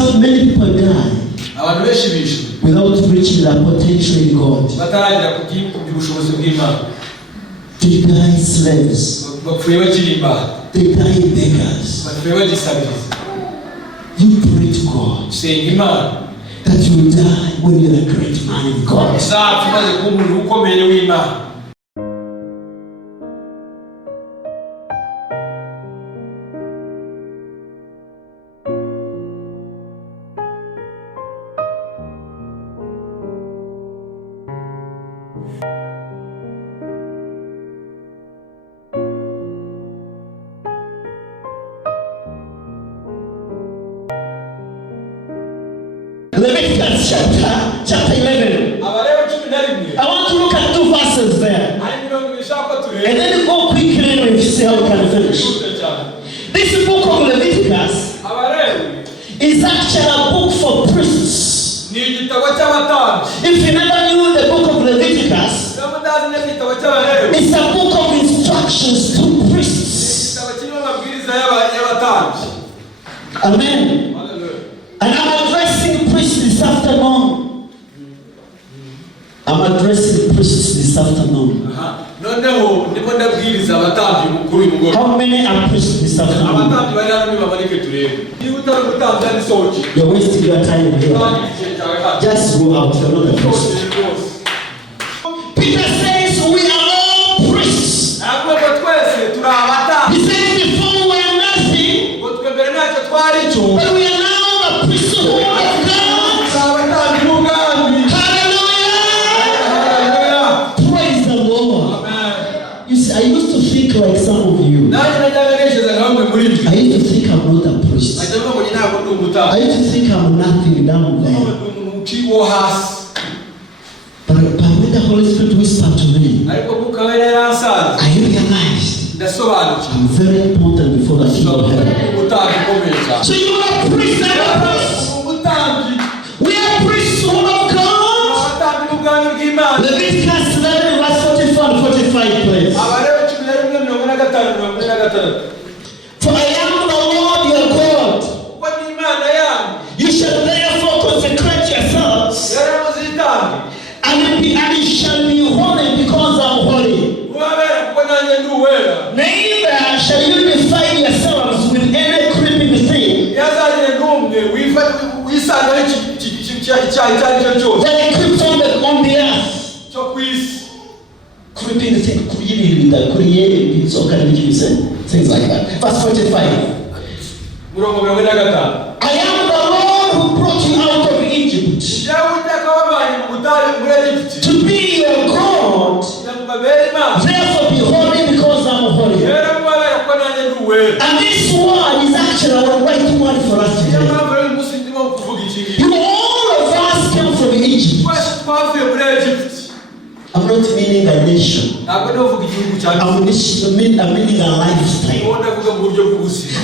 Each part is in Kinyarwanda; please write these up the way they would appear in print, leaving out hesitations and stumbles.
So many people die without reaching their potential in God. They die slaves. They die beggars. You pray to God that you will die when you are a great man in God. Leviticus chapter 11. I want to look at 2 verses there. And then go quickly and see how we can finish. This book of Leviticus is actually a book for priests. If you never knew the book of Leviticus, it's a book of instructions to priests. Amen. And I'm addressing priests this afternoon. How many are priests this afternoon? You're wasting your time here. Just go out. You're not a priest. Peter says we are all priests. He says before we were nothing, but we are now the priesthood of God. Hallelujah. Praise the Lord. You see, I used to think like some of you. I used to think I'm not a priest. I used to think I'm nothing down there. But when the Holy Spirit whispered to me, I realized I'm very important before the King of Heaven. So you are priests and priests. We are priests of God. Leviticus 11 verse 44 and 45 please. For I am the Lord your God. You shall therefore consecrate yourselves, and you shall be holy because I'm holy. Neither shall you defile yourselves with any creeping thing that creeps on the earth. Creeping thing, things like that. Verse 45. I am the Lord who brought you out of Egypt to be your God. Therefore be holy because I'm holy. And this word is actually a right word for us today. You know, all of us came from Egypt. I'm not meaning a nation. I'm meaning a lifestyle.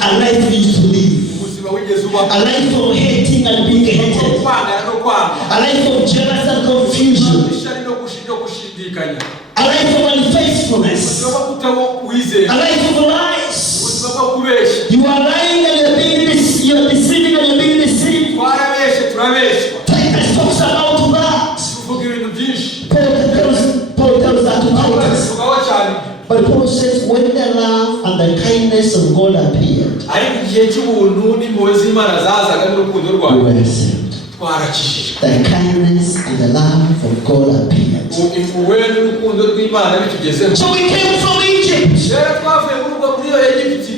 A life we used to live. A life of hating and being hated. A life of jealousy and confusion. A life of unfaithfulness. A life of lies. You are lying and you're deceiving and you're being deceived. Titus talks about that. Paul tells that to Titus. But Paul says when the love and the kindness of God appeared, we were saved. The kindness and the love of God appeared. So we came from Egypt.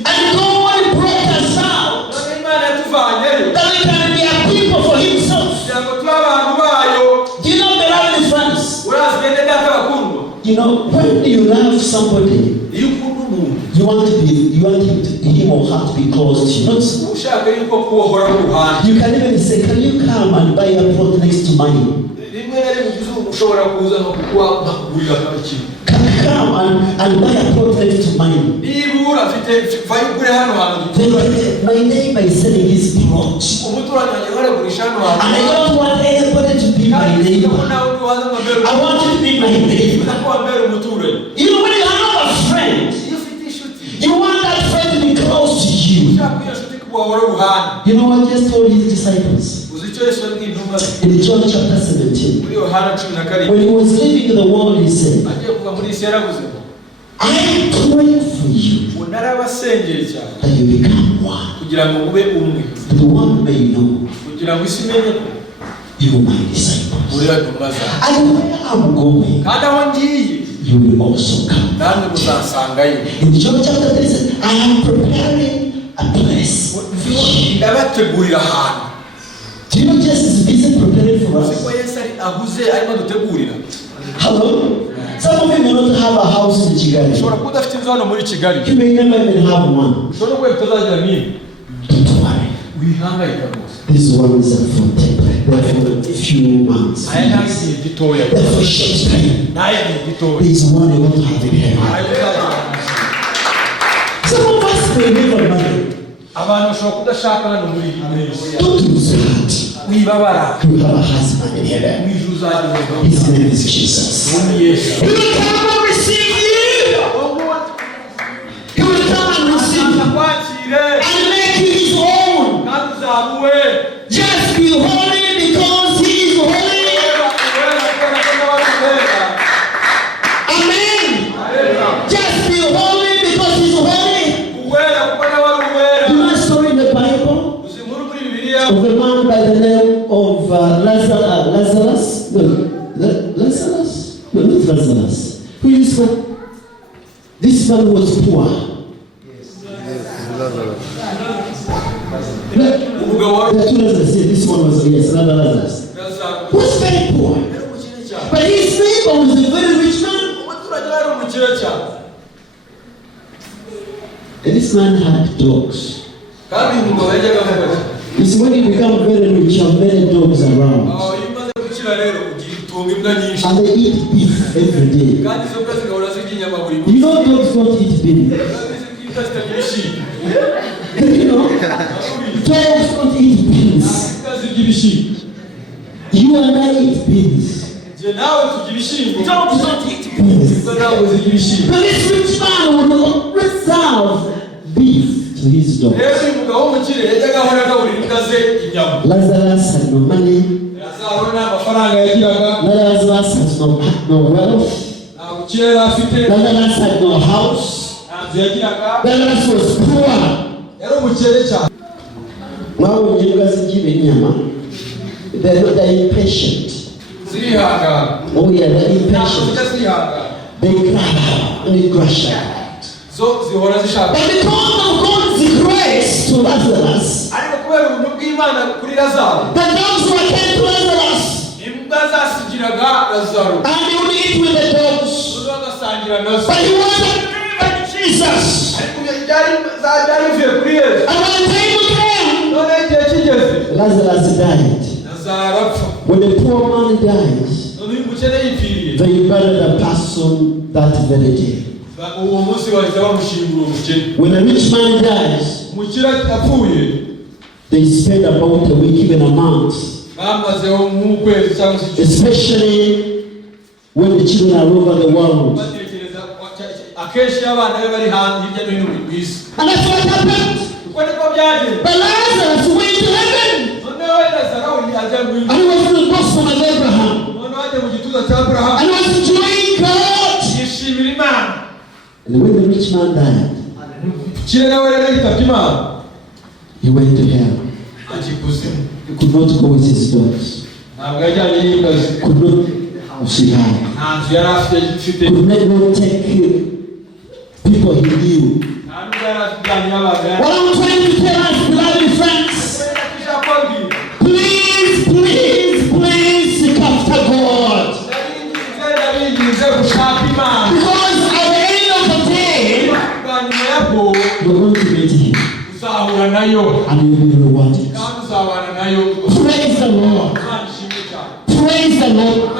And God brought us out that we can be a people for Himself. Do you know the love difference? You know, when you love somebody, you want him or her to be close to you. You can even say, can you come and buy a plot next to mine? Can you come and buy a plot next to mine? My neighbor is selling his plot. And I don't want anybody to be my neighbor. I want you to be my neighbor. You know, when you have a friend, you want that friend to be close to you. You know what Jesus told his disciples? In John chapter 17, when he was leaving the world, he said, I am praying for you that you become one. The one may know you are my disciples. And where I'm going, you will also come. In John chapter 3, he said, I am preparing a place for you. Do you know Jesus is busy preparing for us? Hello? Some of you may not have a house in Kigali. You may never even have one. Don't worry. This one is for a few months. For a short time. There is one you want to have in heaven. Some of us may never marry. Don't lose heart. You have a husband in heaven. His name is Jesus. He will come and receive you. He will come and receive you and make you his own. Just be holy because he is holy. Amen. Just be holy because he's holy. Do you know a story in the Bible of a man by the name of Lazarus? Lazarus? No, not Lazarus. Who is this man? This man was poor. Yes, Lazarus. This one was, yes, another Lazarus. He was very poor. But his neighbor was a very rich man. And this man had dogs. You see, when you become very rich, you have many dogs around. And they eat beef every day. You know dogs don't eat beef. You know? Dogs don't eat beans. You and I eat beans. Dogs don't eat beans. But this rich man would reserve beef to his dog. Lazarus had no money. Lazarus has no wealth. Lazarus had no house. Lazarus was poor. They're impatient. Oh yeah, they're impatient. They grab and they crush out. But because of God's grace to Lazarus, the dogs were came to Lazarus, and they would eat with the dogs. But he wasn't driven Jesus. And when the time came, Lazarus died. When the poor man dies, they buried the person that very day. When a rich man dies, they spend about a week, even a month. Especially when the children are over the world. And that's what happened. But Lazarus went to heaven. And he was in the bosom of Abraham. And he was enjoying God. And when the rich man died, he went to hell. He could not go with his dogs. Could not house he had. Could not take people he knew. What I'm trying to tell us, beloved friends, please seek after God. Because at the end of the day, you're going to meet him. And you'll be rewarded. Praise the Lord. Praise the Lord.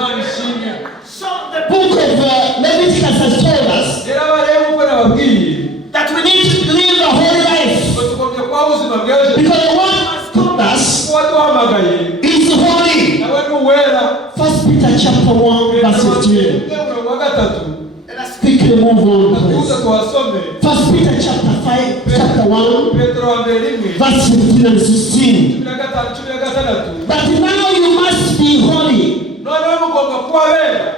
So the book of Leviticus has told us that we need to live a holy life. Because the one who has called us is holy. 1 Peter chapter 1 verse 15. Let us quickly move on. 1 Peter chapter 5 chapter 1, verse 15 and 16. But now you must be holy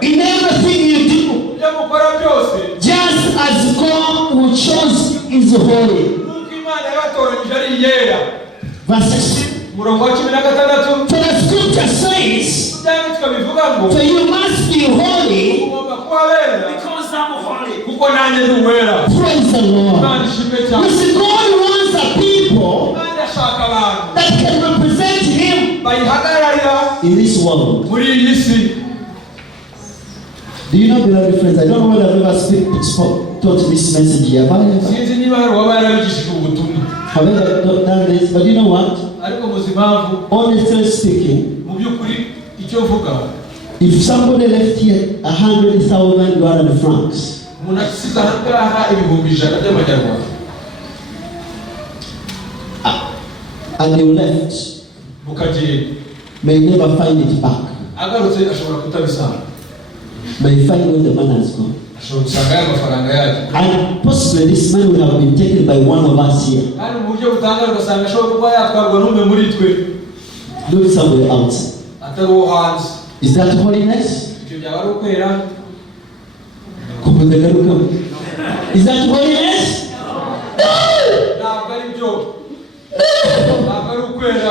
in everything you do, just as God who chose is holy. Verse 16. For the scripture says, for you must be holy because I'm holy. Praise the Lord. You see, God wants a people that can represent Him in this world. Do you know, beloved friends, I don't know whether I've ever taught this message here. Have I ever done this? But you know what? Honestly speaking, if somebody left here 100,000 francs, and you left, may never find it back. May find where the man has gone. And possibly this man would have been taken by one of us here. Look somewhere else. Is that holiness? Is that holiness? No!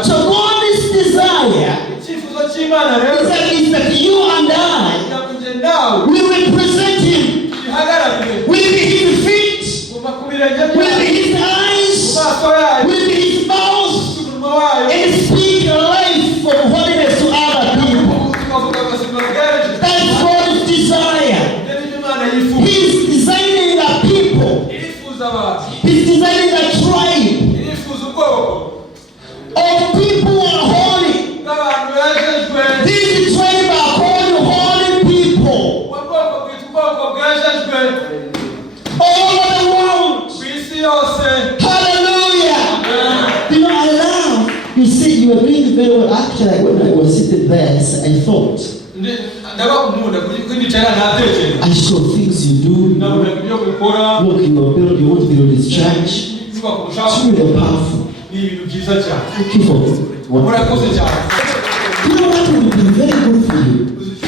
So God's desire is that you and I will represent Him. Will be His feet, will be His eyes, will be His mouth, and speak life of holiness to other people. That's God's desire. He's designing a people. He's designing a tribe of people who are holy. These tribe are called holy people. All over the world. Hallelujah. You know, I love. You see, you were doing very well. Actually, when I was sitting there, I thought, I saw things you do. Look, you are building, you want to build this church. It's really powerful. Thank you for what. You know what will be very good for you?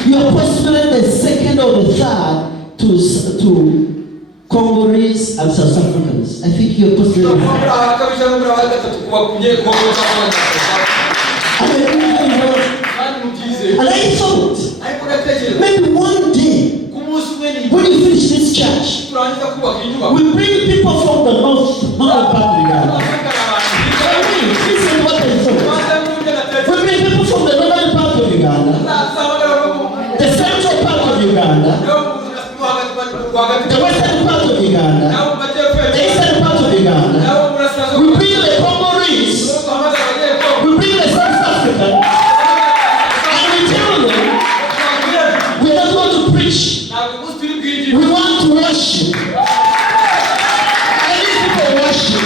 You are postulating the second or the third to Congolese and South Africans. I think you are postulating. And I thought, maybe one day, when you finish this church, we bring people from the north part of Uganda. Listen what I thought. We bring people from the northern part of Uganda, the central part of Uganda, the western part of Uganda, the eastern part of Uganda. We bring the Congolese, we bring the South African, and we tell them, we don't want to preach, we want to worship. And these people worship.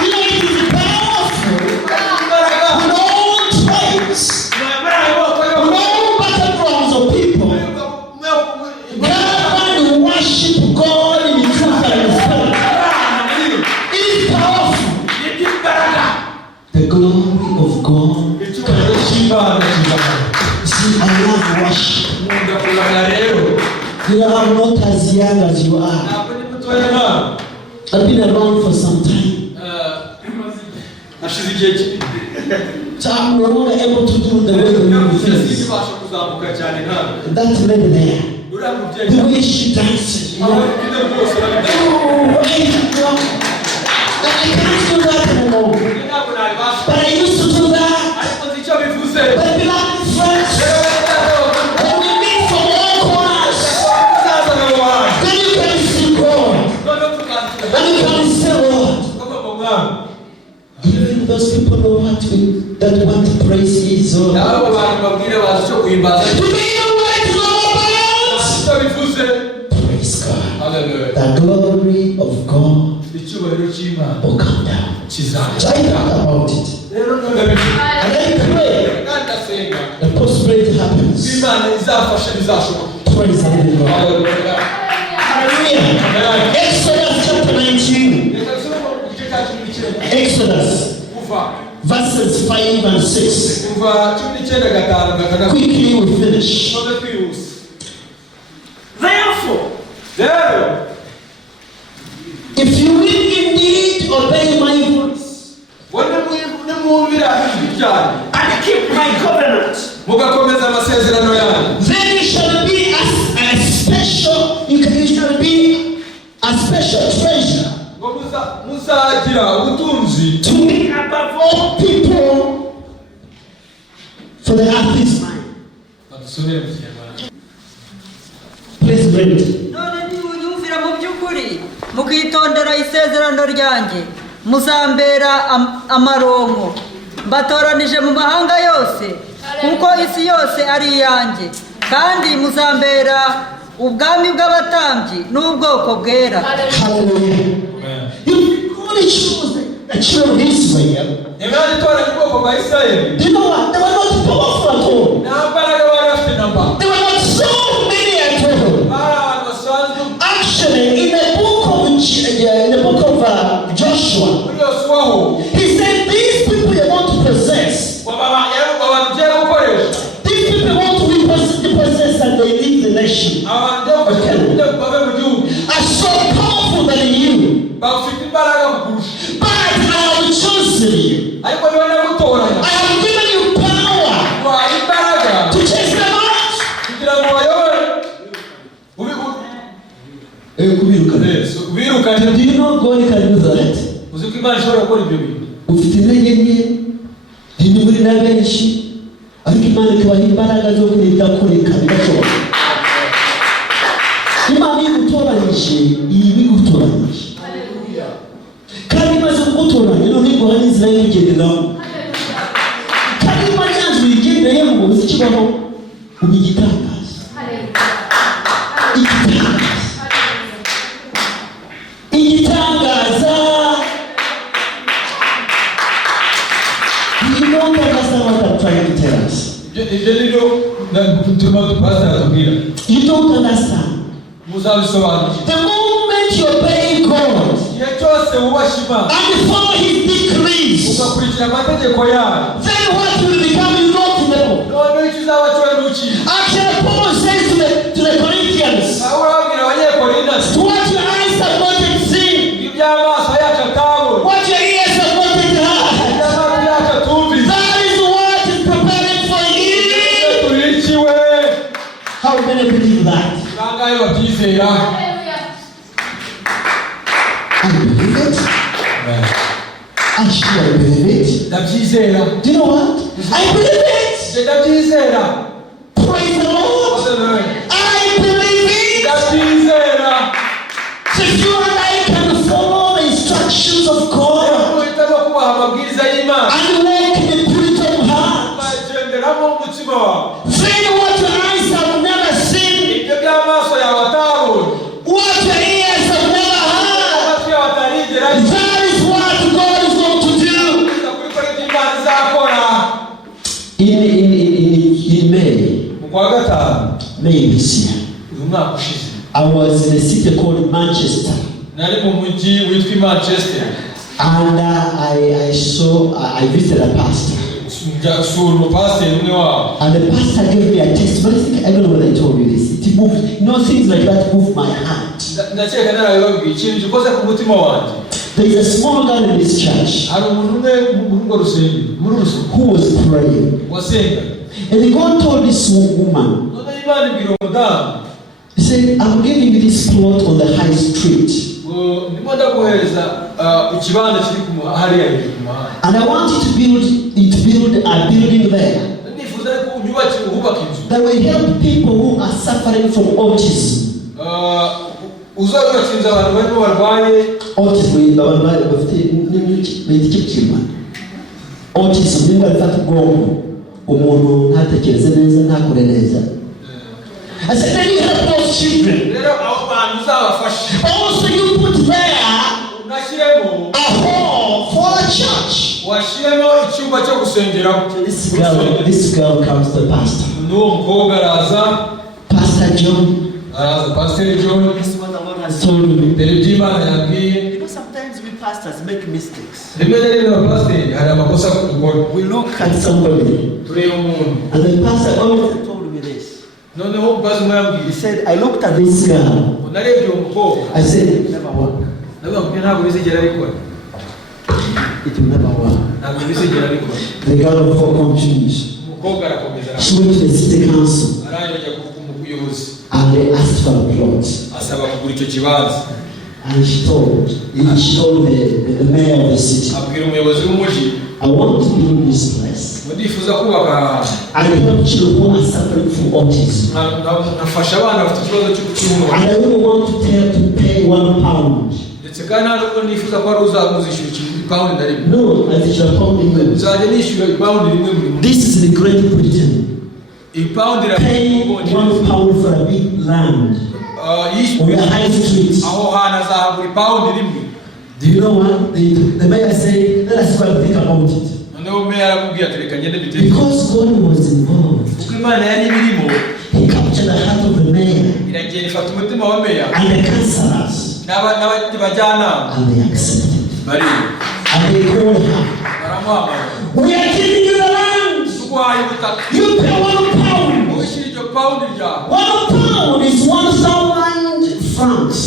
You know, it is powerful with all tribes, with all backgrounds of people. God will worship God in the truth and the spirit. It is powerful. The glory of God. See, I love worship. You know, I'm not as young as you are. I've been around for some time. So I'm no longer able to do the way we do things. That lady there, the way she dances, you know. Oh, I can't do that anymore. But I used to do that. But beloved friends, when we meet from all corners, then you can see God. And you can say, Lord, even those people know what that want to praise is. Do you know what it's all about? Praise God. Hallelujah. The glory of God will come down. So I thought about it. And I pray the possibility happens. Praise the Lord. Hallelujah. Exodus chapter 19. Exodus verses 5 and 6. Quickly we finish. Therefore, if you will indeed obey my voice and keep my covenant, then you shall be a special, you shall be a special treasure to me above all people, for the earth is mine. Please read. None nimunyumvira mu by'ukuri mukitondera isezerano ryanjye muzambera amaronko mbatoranije mu mahanga yose kuko isi yose ari iyanjye kandi muzambera ubwami bw'abatambyi n'ubwoko bwera. Hallelujah. You only chose the children of Israel. You know what? They were not powerful at all. There were not so many at all. Actually, in the book of Joshua, he said, these people you want to possess. These people want to be possessed and they leave the nation. Are so powerful than you. But I have chosen you. I have given you power to chase them out. Do you know God can do that? Ufite intege nke ndi muri na benshi ariko Imana ikabaha imbaraga zo kurinda kureka bigashoboka. Imana igutoranyije kandi imaze kugutoranya none ngo hari inzira yo kugenderamo kandi Imana yanze uyigenderemo uzikibaho ubigitangaza. Igitangaza you don't understand what I'm trying to tell us. You don't understand. The moment you obey God and follow His decrees, then what will become you not to know. Actually, Paul says to the Corinthians, to what your eyes have not seen, what your ears have not heard, that is what is preparing for you. How many believe that? I believe it. Actually, I believe it. Do you know what? I believe it. Praise the Lord. I believe it. So if you and I can follow the instructions of God and walk in the purity of heart, then what your eyes have never seen, what your ears have never heard, that is what God is going to do. In May this year, I was in a city called Manchester. And I visited a pastor. And the pastor gave me a testimony. I don't know whether I told you this. It moved, things like that moved my heart. There is a small girl in this church who was praying. And God told this woman, He said, I'm giving you this plot on the high street. And I want you to build a building there that will help people who are suffering from autism. Autism ni bafata ubwonko umuntu ntatekereze neza ntakore neza. I said, then you help those children. Also you put there a hall for a church. This girl comes to the pastor. Pastor John. This is what the Lord has told me. You know, sometimes we pastors make mistakes. We look at somebody, and the pastor always told me this. He said, I looked at this girl. I said, it will never work. It will never work. The girl of 4 countries. She went to the city council and they asked for a plot. And she told the mayor of the city, I want to build this place and help children who are suffering from autism. And I don't want to pay £1. No, I teach a pound in this is the Great Britain. Paying £1 for a big land on the high street. Do you know what? The mayor said, let us go and think about it. Because God was involved, He captured the heart of the mayor and the councillors, and they accepted. And they called her, we are giving you the land. You pay £1. £1 is 1,000 francs.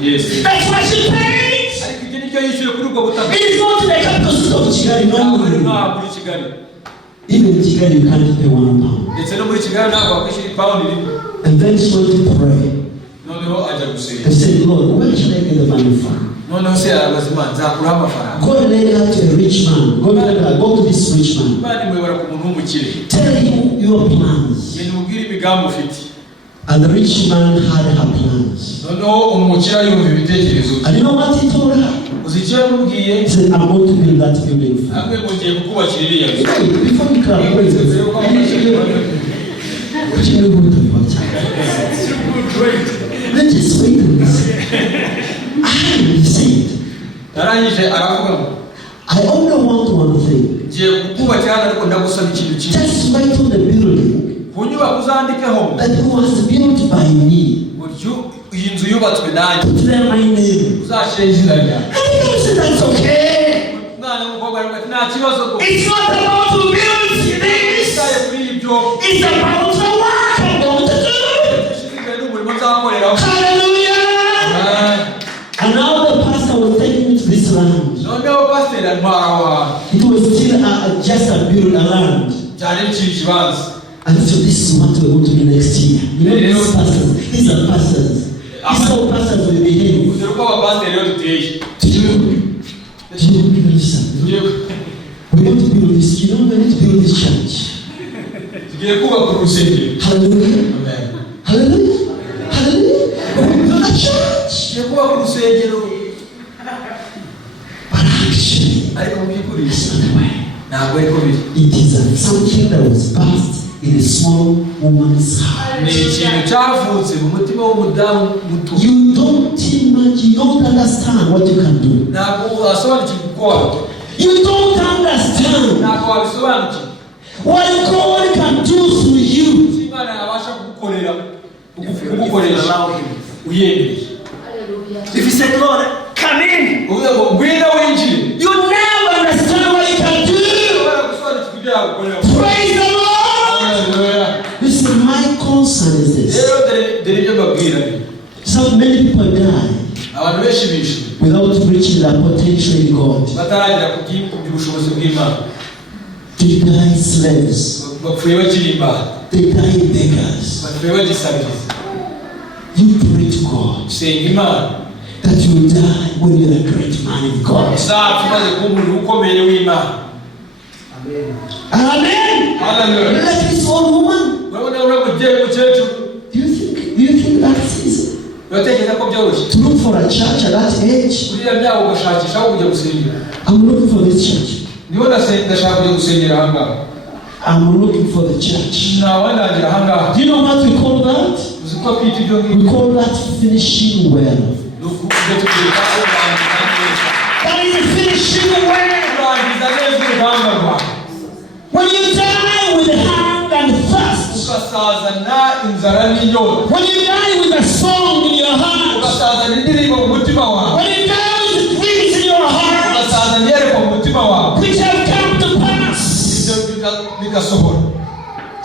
Yes. That's what she paid. It's not the capital city of Kigali, no. Even in Kigali, you can't pay £1. And then she went to pray. They said, Lord, where should I get the money from? God led her to a rich man. God led her, go to this rich man. Tell him your plans. And the rich man had her plans. And you know what he told her? He said, I'm going to build that building for you. Before you clap, wait. Let's just wait and listen. I said, I only want one thing. Just write on the building that it was built by me. Put there my name. And he said, that's okay. It's not about to build things. It's about the work I'm going to do. Hallelujah. And now the pastor was taking me to this land. It was still just a build a land. And so this is what we're going to do next year. You know, these pastors, these are pastors. These are how pastors will behave. We're going to build this, you know, we're going to build this church. Hallelujah. Hallelujah. Hallelujah. We're going to build a church. But actually, it's not the way. It is something that was passed in a small woman's heart. You don't imagine, you don't understand what you can do. You don't understand what God can do through you. If you say, Lord, come in, you never understand what you can do. Praise the Lord. Listen, my concern is this. So many people die without reaching their potential in God. They die slaves. They die beggars. You pray to God that you will die when you are a great man in God. Amen. Amen. Like this old woman. Do you think that's easy? To look for a church at that age? I'm looking for this church. I'm looking for the church. Do you know what we call that? We call that finishing well. That is a finishing well. When you die with hunger and thirst, when you die with a song in your heart, when you die with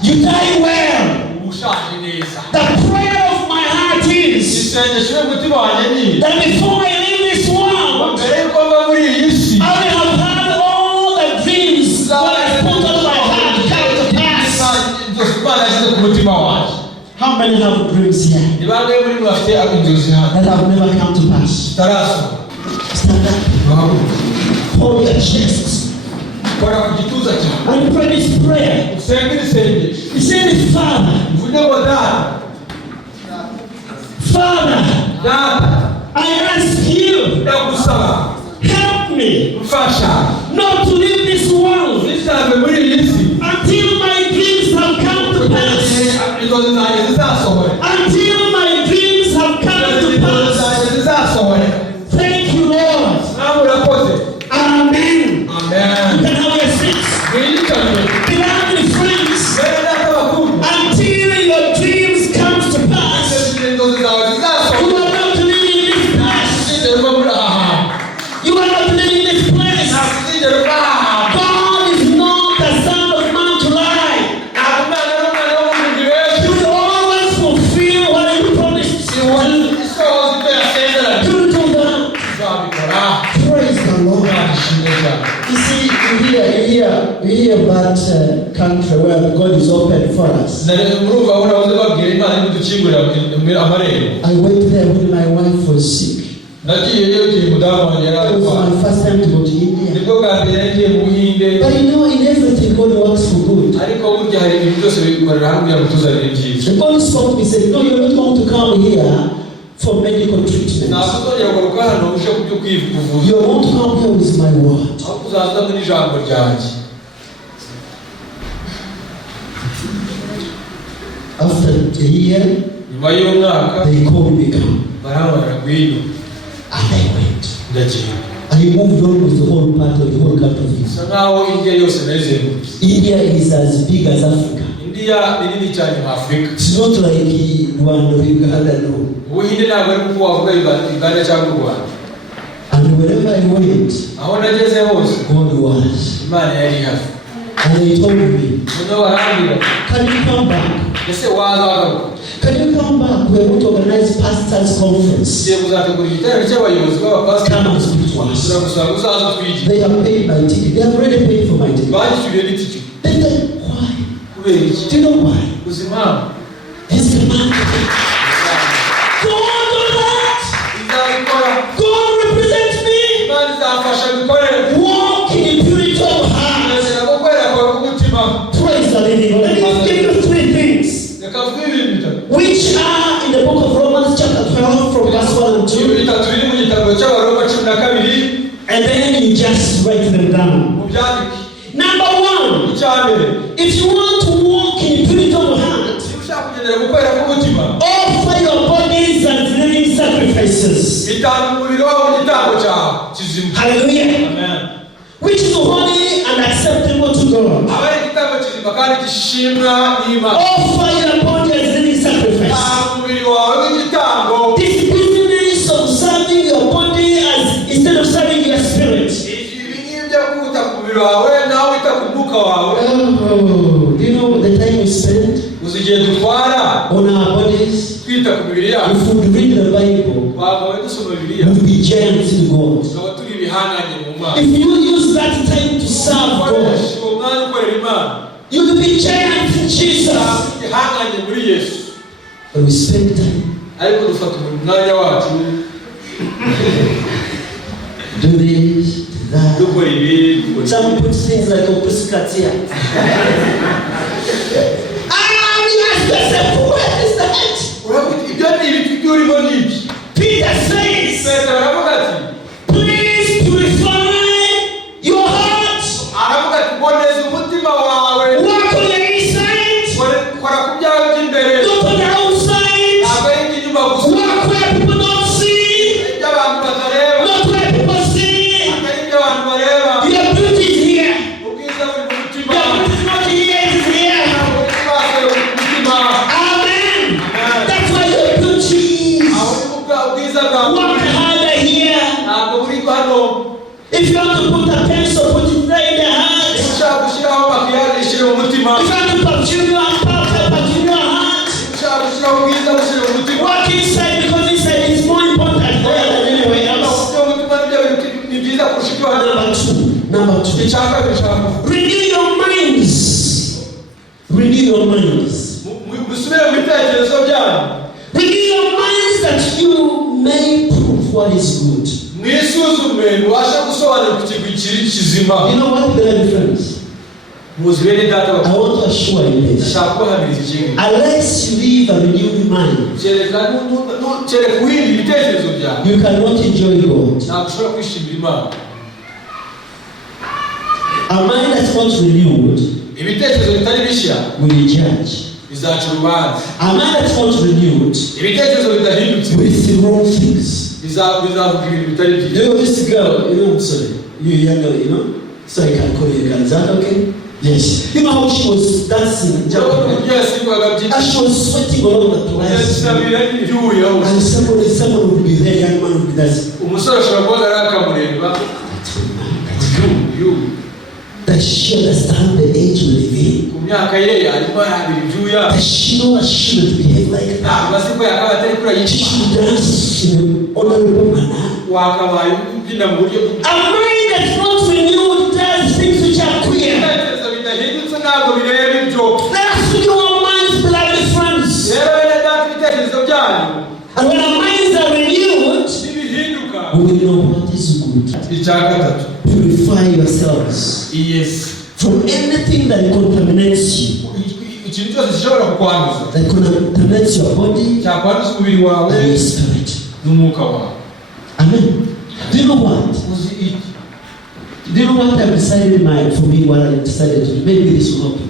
You die well. The prayer of my heart is that before I leave this world, I will have had all the dreams that I put on my heart come to pass. How many have dreams here that have never come to pass? Stand up. Hold your chest. And pray this prayer. He said, Father, I ask you, help me not to leave this world until my dreams have come to pass. Until my dreams have come to pass. Thank you, Lord. Amen. You can have your seats. Beloved friends, until your dreams come to pass, you are not living in this place. You are not living in this place. God is not the son of man to lie. He will always fulfill what he promised. Do that. Praise the Lord. You see, we hear about country where God is open for us. I went there when my wife was sick. It was my first time to go to India. But you know, in everything God works for good. The God spoke to me and said, no, you're not going to come here for medical treatment. You want to come here with my word. After a year, they called me come. And I went. I moved on with the whole part of the whole country. India is as big as Africa. It's not like Rwanda or Uganda, no. And wherever I went, God was. And they told me, can you come back? Can you come back? We're going to organize pastors' conference. Come and speak to us. They have paid my ticket. They have already paid for my ticket. They said, why? Do you know why? He's the man. God do that. God represents me. Walk in purity of heart. Praise the living God. Let me give you three things, which are in the book of Romans chapter 12 from verse 1 and 2. And then you just write them down. Number one, if you want to walk in purity of heart, offer your bodies as living sacrifices. Hallelujah. Amen. Which is holy and acceptable to God. Offer your body as living sacrifice. This business of serving your body as instead of serving your spirit. Do you know the time we spend on our bodies? If we read the Bible, we'll be giants in God. If you use that time to serve God, you will be giants in Jesus. But we spend time. Do this, that. Some put things like a pussycat. Where is that? Peter says, please purify your heart. Work on the inside. Not on the outside. Work where people don't see. Not where people see. Your beauty is here. Your beauty is not here. It is If you want to perfume your heart, walk inside, because inside is more important there than anywhere else. Number two. Renew your minds. Renew your minds. Renew your minds that you may prove what is good. You know what the difference? I want to assure you this. Unless you live a renewed mind, you cannot enjoy God. A mind that's not renewed will judge. A mind that's not renewed will see wrong things. You know this girl, I'm sorry, you younger, so I can call you girl. Is that okay? Yes. You know how she was dancing, jumping? And she was sweating all over the place. And someone would be there, young man would be dancing. That she understands the age we live in. That she knows that she shouldn't behave like that. She should dance in an honorable manner. A mind that's not renewed does things which are queer. Let's renew our minds, beloved friends. And when our minds are renewed, we will know what is good. Purify yourselves from anything that contaminates you, that contaminates your body and your spirit. Amen. Do you know what? Do you know what I've decided for me, what I decided to do? Maybe this will help you.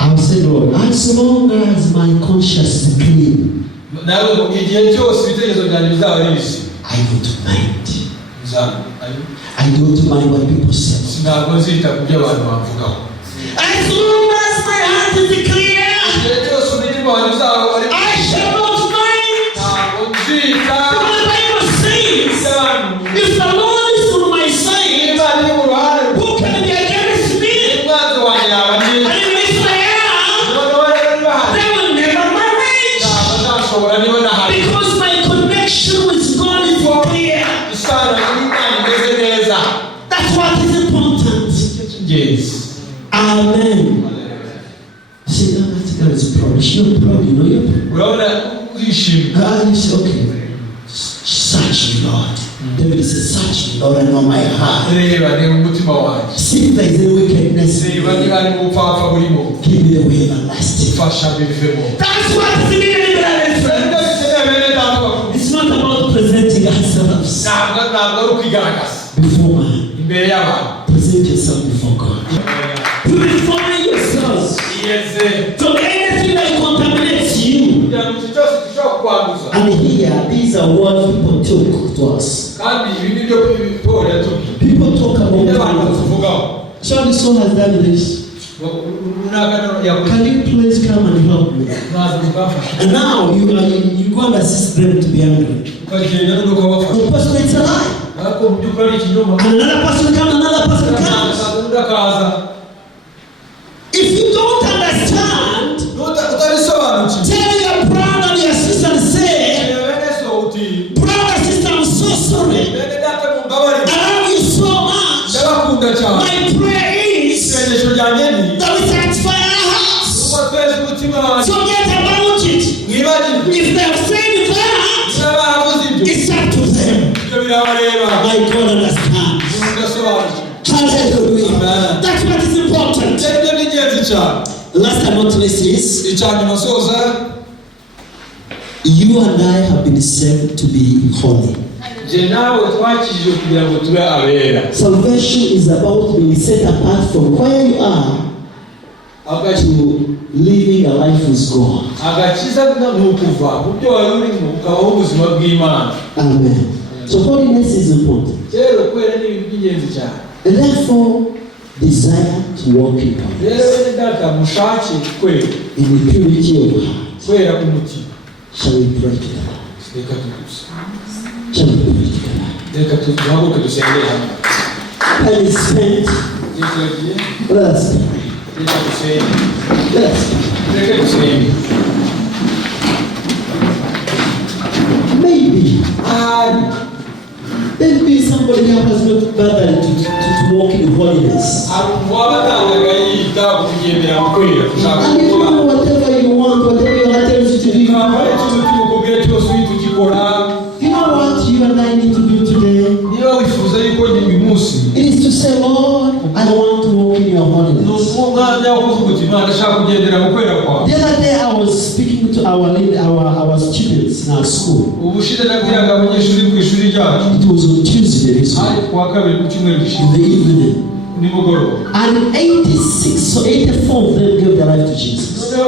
I'll say, Lord, as long as my conscience is clean, I don't mind. I don't mind what people say. As long as my heart is clear, I shall not mind. The Bible says, if the Lord is on my side, who can be against me? And if I am, they will never manage. Because my connection with God is clear. That's what is important. Yes. Amen. See, that girl is proud. She's not proud, you're proud. Okay. Search me, Lord. David says, search me, Lord, and know my heart. See if there is any wickedness. Give me the way everlasting. That's what is needed, beloved friends. It's not about presenting ourselves before man. Present yourself before God. Purify yourselves from anything that contaminates you. And here, these are what people talk to us. People talk about so and so has done this. Can you please come and help me? And now you go and assist them to be angry. The person is a lie. And another person comes. If you don't understand, tell your brother and your sister and say, brother, sister, I'm so sorry. I love you so much. My prayer is that we satisfy our hearts. Forget about it. If they have said that, it's up to them. My God understands. Hallelujah. That's what is important. Last but not least is, you and I have been saved to be holy. Salvation is about being set apart from where you are to living a life with God. Amen. So holiness is important. And therefore, desire to walk in holiness. In the purity of heart. Shall we pray together? Shall we pray together? Time is spent Let's maybe maybe somebody here has not gathered to walk in holiness. And if you know whatever you want, whatever your heart tells you to do, you know what you and I need to do today? It is to say, Lord, I want to walk in your holiness. The other day I was speaking to our students in our school. It was on Tuesday this week, in the evening. And 86 or 84 of them gave their life to Jesus. The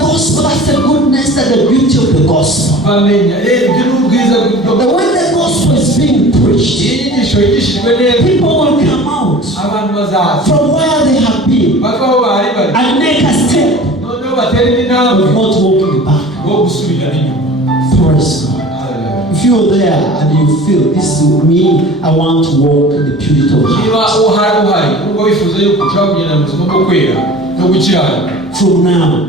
gospel, that's the goodness, that's the beauty of the gospel. But when the gospel is being preached, people will come out from where they have been and make a step of not walking back. Praise God. If you're there and you feel this is me, I want to walk in the purity of heart. From now,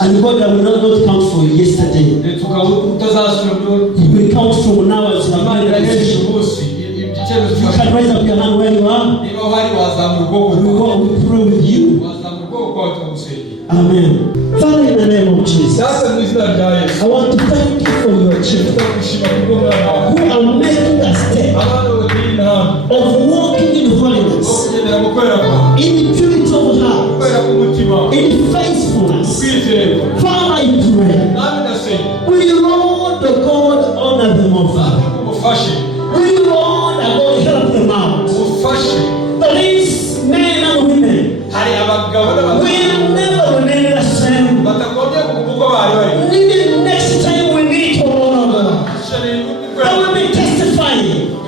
and God will not count for yesterday. He will count from now as you have made a decision. You can raise up your hand where you are. We will pray with you. Amen. Father, in the name of Jesus, I want to thank you for your children who are making a step of walking in holiness, in the purity of heart, in faithfulness. Father, I pray, will you, Lord the God, honor them, O Father? Will you, Lord the God, help them out? For these men and women will never remain the same. Maybe next time we meet one another, I will be testifying of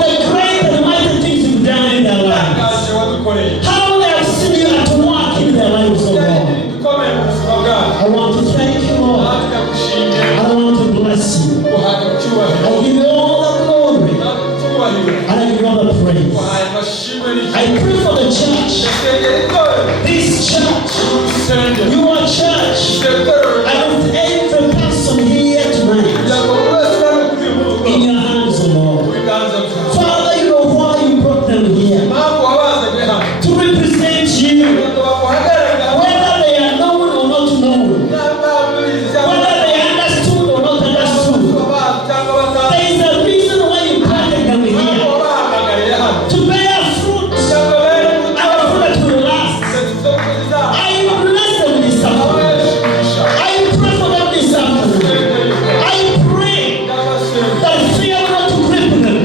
the great and mighty things you've done in their lives. How they have seen you at work in their lives, O Lord. I want to thank you, Lord. And I want to bless you. I give you all the glory. And I give you all the praise. I pray for the church. This church. Your church. And with every person here tonight. In your hands, O Lord. Father, you know why you brought them here. To represent you. Whether they are known or not known. Whether they understood or not understood. There is a reason why you planted them here. To bear fruit. And a fruit that will last. I bless them this afternoon. I pray for them this afternoon. I pray that fear will not grip them.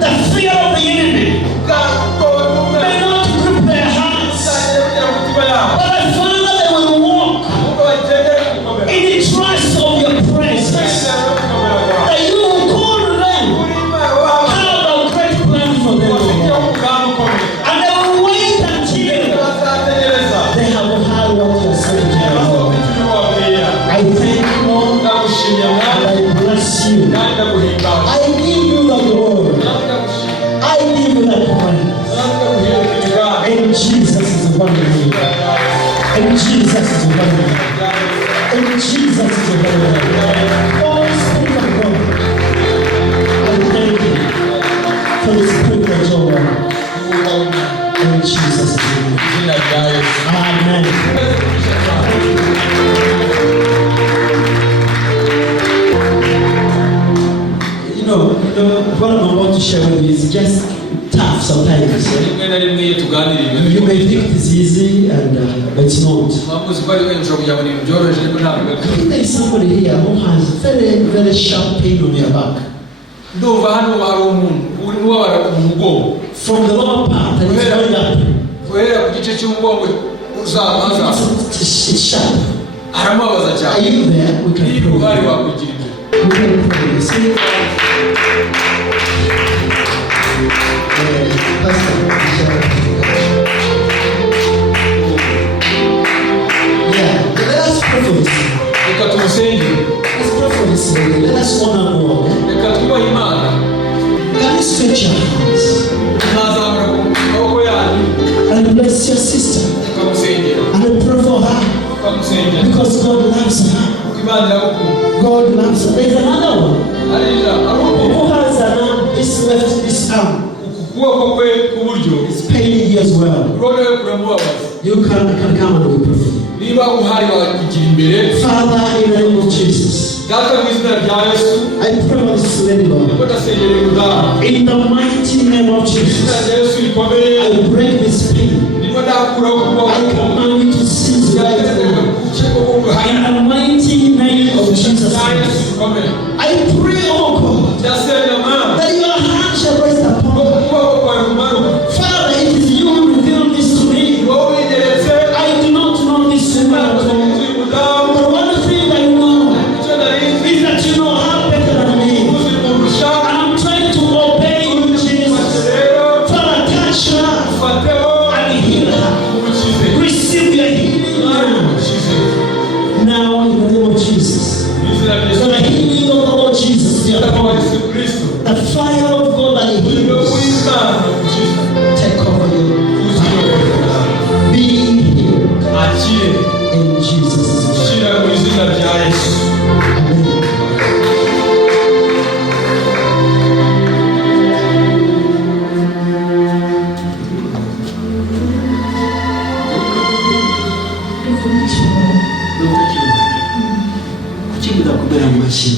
The fear of the enemy may not grip their hearts. But I find that they will walk in the trust of your presence. That you will call them, have a great plan for them, Lord. And they will wait until they have heard what you are saying to them. I thank you, Lord, and I bless you. I give you the glory. I give you the praise. In Jesus' wonderful name. In Jesus' wonderful name. In Jesus' wonderful name. Oh, Spirit of God, I thank you for this privilege, oh Lord. In Jesus' name. Amen. You know, what I'm about to share with you is just tough sometimes. You may think it is easy, but it's not. There is somebody here who has very, very sharp pain on your back. From the lower part, and it's going up. It's sharp. Are you there? We can pray. We can pray. See? Yeah, let's pray for this. Let's pray for this lady. Let us honor God. reka twubahe Imana. Can you stretch your hands Mwazamura amaboko yanyu and bless your sister tukamusengera, and pray for her tukamusengera because God loves her. kuko Imana iramukunda. God loves her. There's another one Hariya who has an arm, this arm. ukuboko kwe k'uburyo It's paining you as well. kuronewe kuramubabaza. You can come and we pray for you. Niba uhari wakigira imbere, Father, in the name of Jesus, data mu izina rya Yesu, I pray for this lady, niko Lord. ndasengera umudamu. In the mighty name of Izina Jesus, rya Yesu rikomeye, I break this pain. niko ndakuraho ukuboko. I command you to cease right now. Kuce kuko In guhana. the mighty name of Jesus Rya Yesu Christ, rikomeye. I pray, oh God, Ndasenga Mana, that your hand shall rest upon ngo her. ukuboko kwawe kumanuke. Father, it is you who revealed this to me. Wowe wigeretse, I do not know this woman at all. uyu mudamu, But one thing I know icyo nari nzi, is that you know her better than me. uzi kumurusha. And I'm trying to obey you, Jesus. Rero, Father, touch her fateho, and heal her. umukize. Receive your healing now. Umukize. Now, in the name of Jesus. Mu izina rya So Yesu, the healing of the Lord Jesus, be ndakaba upon you. Yesu Kristo. The fire of God that Umuriro heals, w'Imana umukize. take over you. Uziyobora. Be healed Akire. in Jesus' name. Shyira mu izina rya Yesu. Amen. Kuki mudakubera mu mashyi?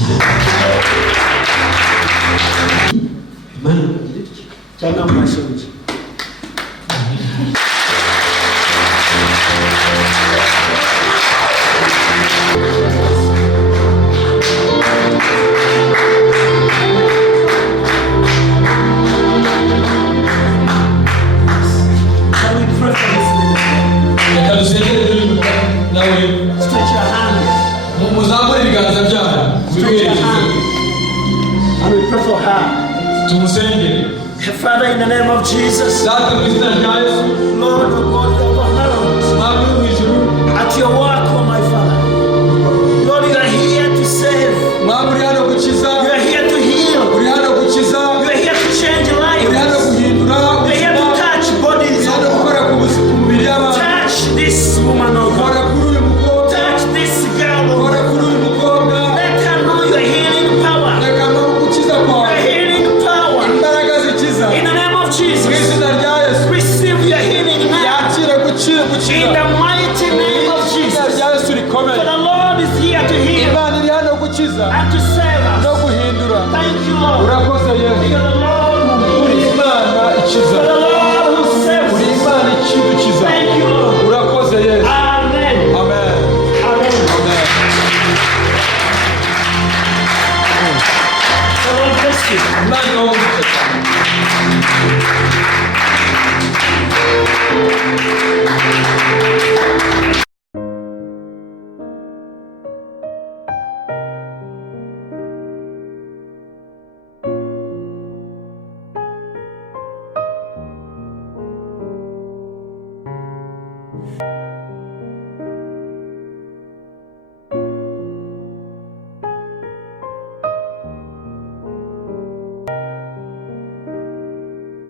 Imana cyangwa mu mashyi. Shall we pray for this lady? Reka dusengere uyu nawe. Stretch your hands. Muzamure ibiganza byanyu. Stretch your Mubiherekeze. hands. And we pray for her. Tumusengere. Father, in the name of Jesus, Data mu izina rya Yesu. Lord, we God, you overwhelmed Mwami wo mu ijuru. at your work, oh my Father. Lord, you are here to save. Mwami uri hano gukiza. You are here to heal. Uri hano gukiza. You are here to change Uri hano lives. guhindura You are here to ubuzima. touch bodies. Uri hano gukora ku mubiri y'abantu. Touch this woman, oh Kora God. kuri uyu mukobwa. Touch this girl, oh Kora God. kuri uyu mukobwa. Let her know your healing power. Reka no gukiza Your kwawe. healing power. Imbaraga zikiza. In the name of Mu Jesus, izina rya Yesu. receive your healing now. Yakire gukira In gukira. the mighty name of Izina Jesus. rya Yesu For rikomeye. the Lord is here to heal Imana iri hano gukiza and to save no us. guhindura. Thank you, Lord. Urakoze Yesu. You're the Lord who Uri heals. Imana ikiza. You're the Lord who saves Uri us. Imana ikidukiza. Thank you, Lord. Urakoze Yesu. Amen. Amen. Amen. Amen. The Lord bless you. Imana ibahe.